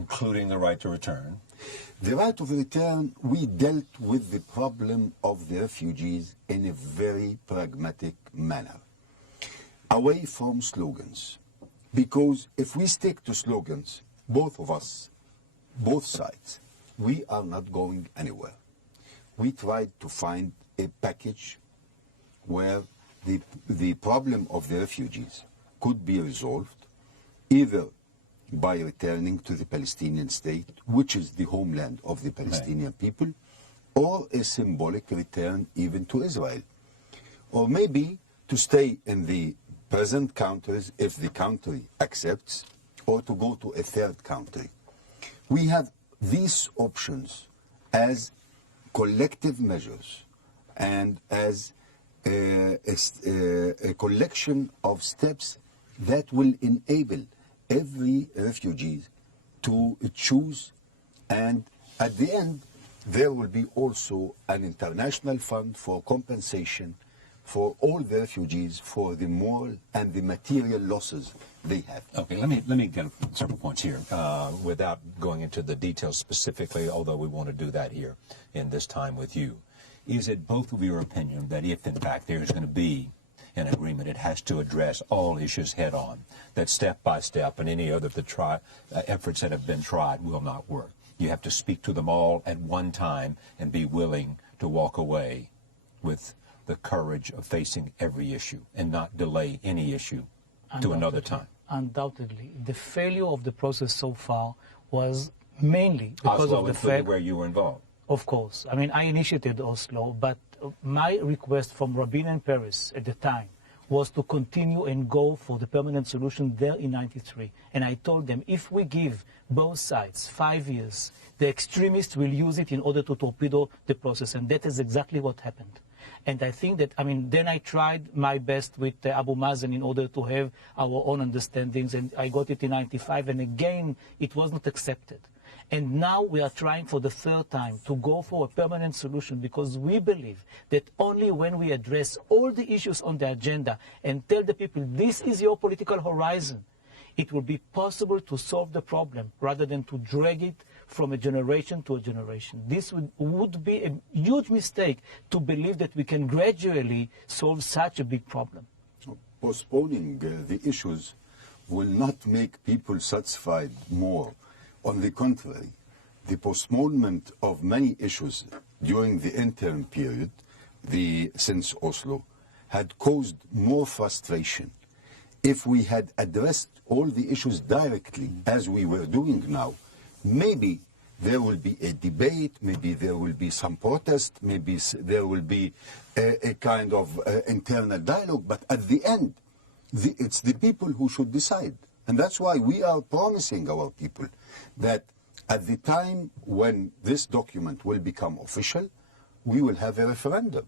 Including the right to return. The right of return, we dealt with the problem of the refugees in a very pragmatic manner, away from slogans. Because if we stick to slogans, both of us, both sides, we are not going anywhere. We tried to find a package where the problem of the refugees could be resolved either by returning to the Palestinian state, which is the homeland of the Palestinian people, or a symbolic return even to Israel. Or maybe to stay in the present countries if the country accepts, or to go to a third country. We have these options as collective measures and as a collection of steps that will enable every refugee to choose, and at the end there will be also an international fund for compensation for all the refugees for the moral and the material losses they have. Okay, let me get several points here without going into the details specifically, although we want to do that here in this time with you. Is it both of your opinion that if in fact there is going to be an agreement, it has to address all issues head on, that step by step and any other of the efforts that have been tried will not work? You have to speak to them all at one time and be willing to walk away with the courage of facing every issue and not delay any issue to another time. Undoubtedly. The failure of the process so far was mainly because of the fact where you were involved. Of course. I mean, I initiated Oslo, but my request from Rabin and Peres at the time was to continue and go for the permanent solution there in '93. And I told them, if we give both sides 5 years, the extremists will use it in order to torpedo the process. And that is exactly what happened. And I think that, I mean, then I tried my best with Abu Mazen in order to have our own understandings, and I got it in '95, and again, it was not accepted. And now we are trying for the third time to go for a permanent solution, because we believe that only when we address all the issues on the agenda and tell the people this is your political horizon, it will be possible to solve the problem rather than to drag it from a generation to a generation. This would be a huge mistake to believe that we can gradually solve such a big problem. Postponing the issues will not make people satisfied more. On the contrary, the postponement of many issues during the interim period, since Oslo, had caused more frustration. If we had addressed all the issues directly, as we were doing now, maybe there will be a debate, maybe there will be some protest, maybe there will be a kind of internal dialogue, but at the end, it's the people who should decide. And that's why we are promising our people that at the time when this document will become official, we will have a referendum.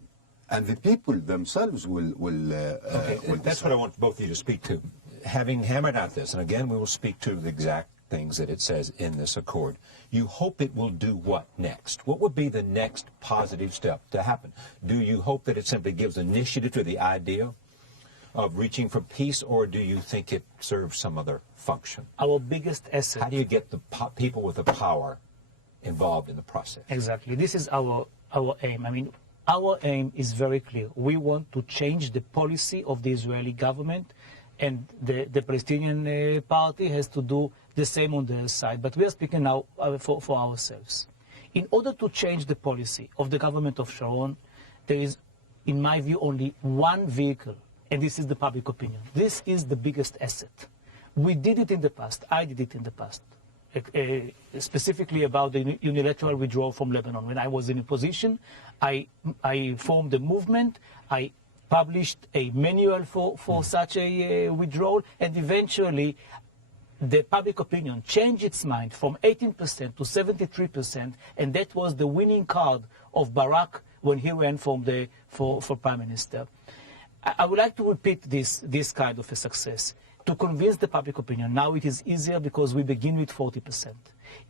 And the people themselves will that's what I want both of you to speak to. Having hammered out this, and again we will speak to the exact things that it says in this accord, you hope it will do what next? What would be the next positive step to happen? Do you hope that it simply gives initiative to the idea of reaching for peace, or do you think it serves some other function? Our biggest asset. How do you get the people with the power involved in the process? Exactly. This is our aim. I mean, our aim is very clear. We want to change the policy of the Israeli government, and the Palestinian party has to do the same on their side. But we are speaking now for ourselves. In order to change the policy of the government of Sharon, there is, in my view, only one vehicle, and this is the public opinion. This is the biggest asset. We did it in the past. I did it in the past, specifically about the unilateral withdrawal from Lebanon. When I was in a position, I formed a movement. I published a manual for such a withdrawal, and eventually the public opinion changed its mind from 18% to 73%, and that was the winning card of Barak when he ran for Prime Minister. I would like to repeat this kind of a success to convince the public opinion. Now it is easier because we begin with 40%.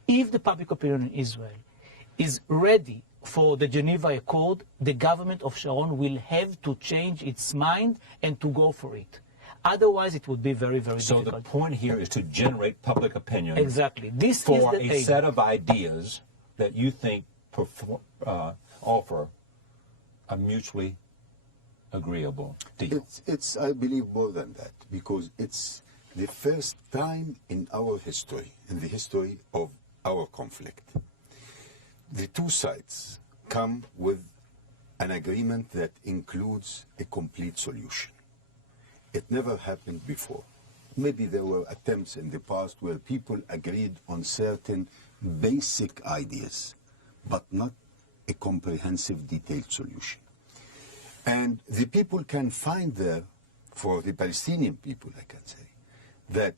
If the public opinion in Israel is ready for the Geneva Accord, the government of Sharon will have to change its mind and to go for it. Otherwise, it would be very, very So difficult. the point here is to generate public opinion Exactly. This is for the a aim. set of ideas that you think offer a mutually agreeable deal. It's, I believe, more than that, because it's the first time in our history, in the history of our conflict, the two sides come with an agreement that includes a complete solution. It never happened before. Maybe there were attempts in the past where people agreed on certain basic ideas, but not a comprehensive, detailed solution. And the people can find there, for the Palestinian people, I can say, that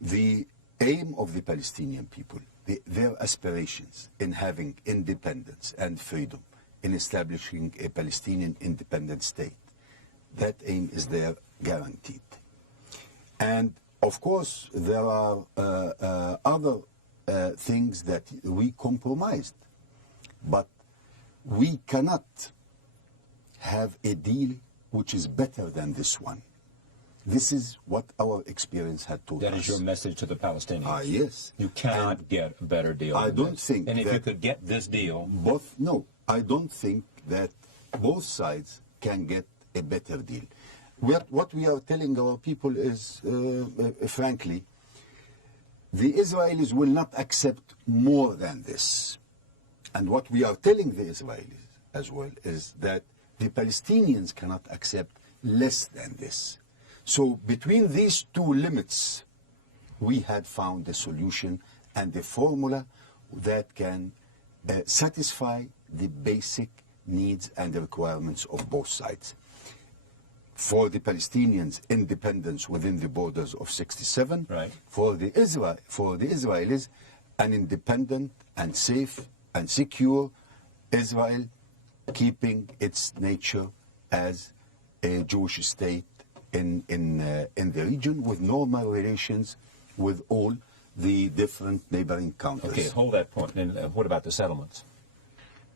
the aim of the Palestinian people, their aspirations in having independence and freedom, in establishing a Palestinian independent state, that aim is there guaranteed. And of course, there are other things that we compromised, but we cannot have a deal which is better than this one. This is what our experience had taught us. That is your message to the Palestinians. Yes. You cannot get a better deal. I than don't this. think And if that you could get this deal, I don't think that both sides can get a better deal. What we are telling our people is, frankly, the Israelis will not accept more than this. And what we are telling the Israelis as well is that the Palestinians cannot accept less than this. So between these two limits, we had found a solution and a formula that can satisfy the basic needs and requirements of both sides. For the Palestinians, independence within the borders of 67. Right. For the Israelis, an independent and safe and secure Israel, keeping its nature as a Jewish state in the region, with normal relations with all the different neighboring countries. okay, hold that point. And what about the settlements?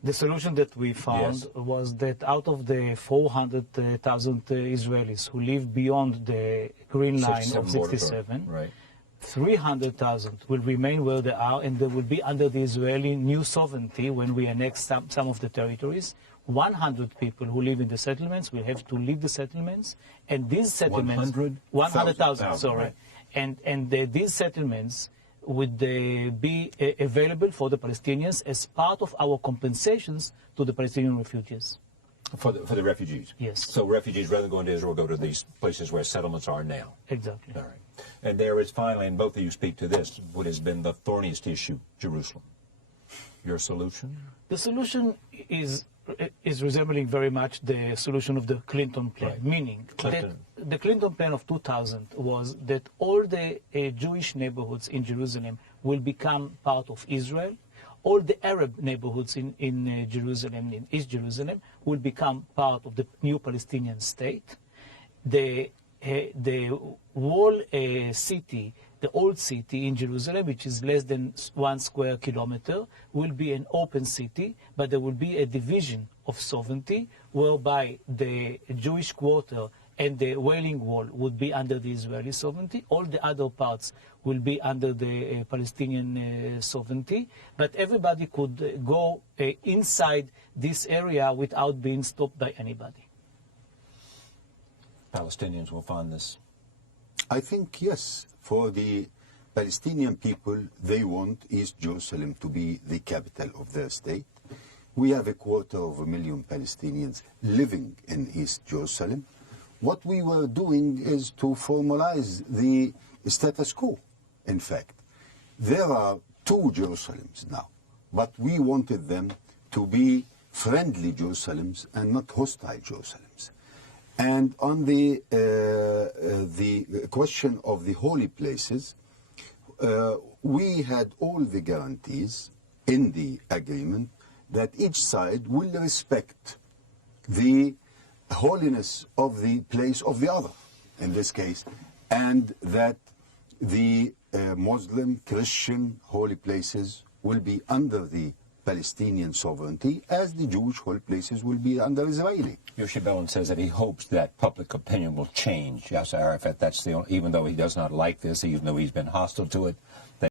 The solution that we found Yes. was that out of the 400,000 Israelis who live beyond the green line of 67, Right. 300,000 will remain where they are, and they will be under the Israeli new sovereignty when we annex some of the territories. 100 people who live in the settlements will have to leave the settlements, and these settlements, 100,000, sorry, right. and these settlements would be available for the Palestinians as part of our compensations to the Palestinian refugees. For the refugees? Yes. So refugees, rather than going to Israel, go to these places where settlements are now? Exactly. All right. And there is finally, and both of you speak to this, what has been the thorniest issue, Jerusalem. Your solution? The solution is resembling very much the solution of the Clinton plan, Right. meaning Clinton. that the Clinton plan of 2000 was that all the Jewish neighborhoods in Jerusalem will become part of Israel. All the Arab neighborhoods in Jerusalem, in East Jerusalem, will become part of the new Palestinian state. The whole city, the old city in Jerusalem, which is less than 1 square kilometer, will be an open city, but there will be a division of sovereignty whereby the Jewish quarter and the Wailing Wall would be under the Israeli sovereignty. All the other parts will be under the Palestinian sovereignty, but everybody could go inside this area without being stopped by anybody. Palestinians will find this. I think, yes, for the Palestinian people, they want East Jerusalem to be the capital of their state. We have 250,000 Palestinians living in East Jerusalem. What we were doing is to formalize the status quo, in fact. There are 2 Jerusalems now, but we wanted them to be friendly Jerusalems and not hostile Jerusalems. And on the question of the holy places, we had all the guarantees in the agreement that each side will respect the holiness of the place of the other, in this case, and that the Muslim, Christian holy places will be under the Palestinian sovereignty as the Jewish held places will be under Israeli. Yossi Bellin says that he hopes that public opinion will change. Yasser Arafat, that's the only, even though he does not like this, even though he's been hostile to it,